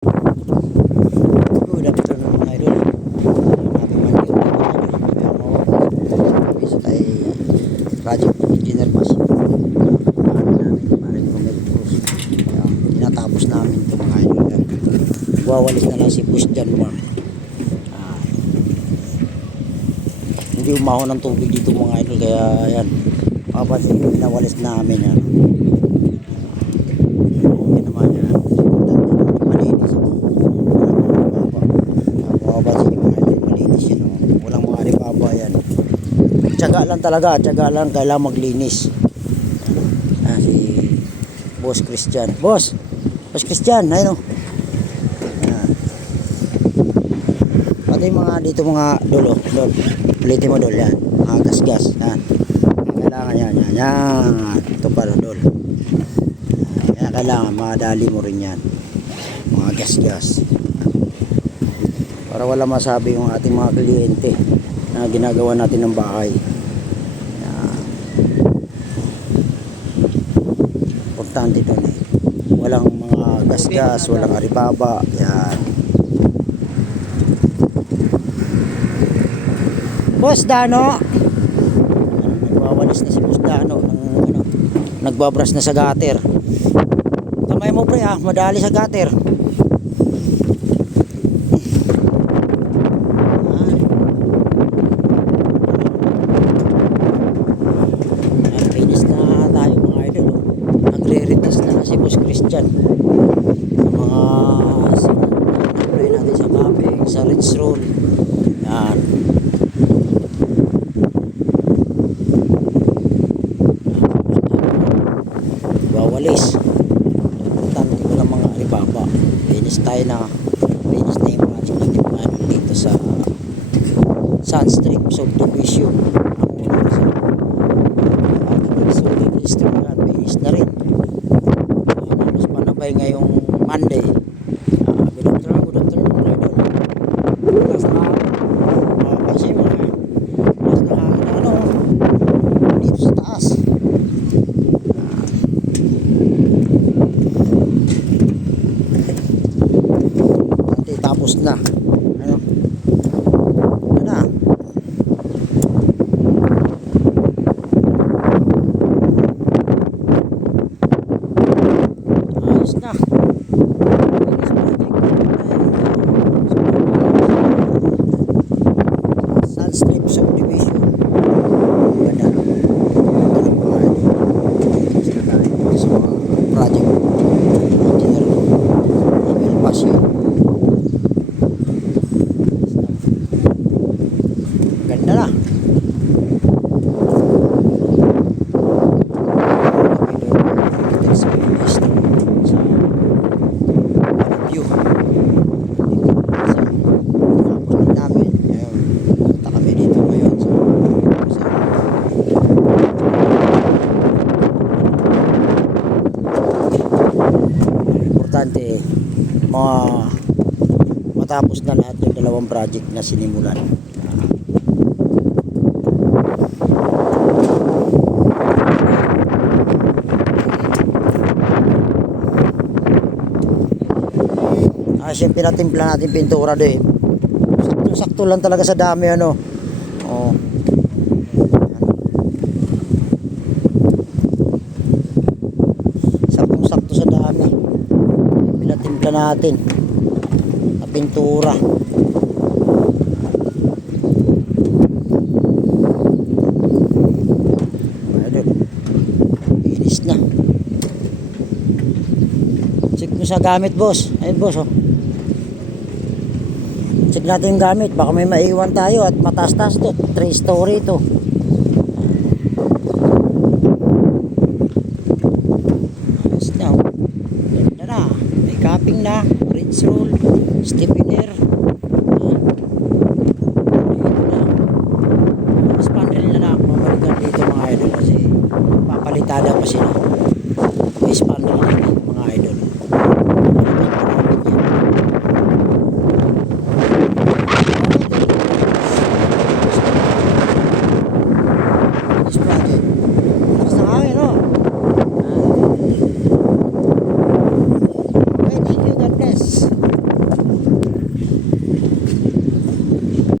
Good afternoon mga idol. Nabi man yung mga idol. Kaya mo bisa kay project engineer mas. Namin Cruz. Kaya tinatapos namin ito mga idol. Wawalis na lang si Push January. Hindi umahon ng tubig dito mga idol, kaya yan. Papansin yung pinawalis namin yan. Okay naman yan. Malinis ako. Papansin yung mga idol, malinis yan. Walang mga ribaba yan. Tiyaga lang talaga, tiyaga lang, kailangan maglinis. Si Boss Christian. Boss Christian, ayun o. Pati mga dito mga dolo, ulitin mo dol yan, mga gas yan, kailangan yan, ito pa dol, kaya kailangan madali mo rin yan, mga gas para wala masabi yung ating mga kliyente na ginagawa natin ng bahay. Importante doon walang mga gas, walang aribaba yan. Boss Dano, nagwawalis na si Boss Dano ng, nagbabrush na sa gutter. Kamay mo pre madali sa gutter. Finish na tayo mga idol. Nagre-retest na si Boss Christian. Mga apply natin sa mapping, sa rinse roll. Yan. Walis importante ko lang mga ribaba. Finish tayo na yung project natin dito sa Sunstrip subdivision. Finish na rin. Mas panabay ngayong Monday. Good afternoon bukas na kasi bukas na dito sa taas. Tapos na ano na ayos na Sunstrip subdivision ganda project engineer Abel Pasio. Ganda na. View. Tapos namin. Punta kami dito ngayon. Importante matapos na lahat yung dalawang project na sinimulan. Siyempre natimpla natin pintura doon sakto lang talaga sa dami sakto sa dami pinatimpla natin na pintura. Finish na. Check mo sa gamit boss. Ayun boss check natin yung gamit, baka may maiwan tayo at mataas-taas to, 3 story ito. Ayos na ganda na, may capping na, rinse roll, step in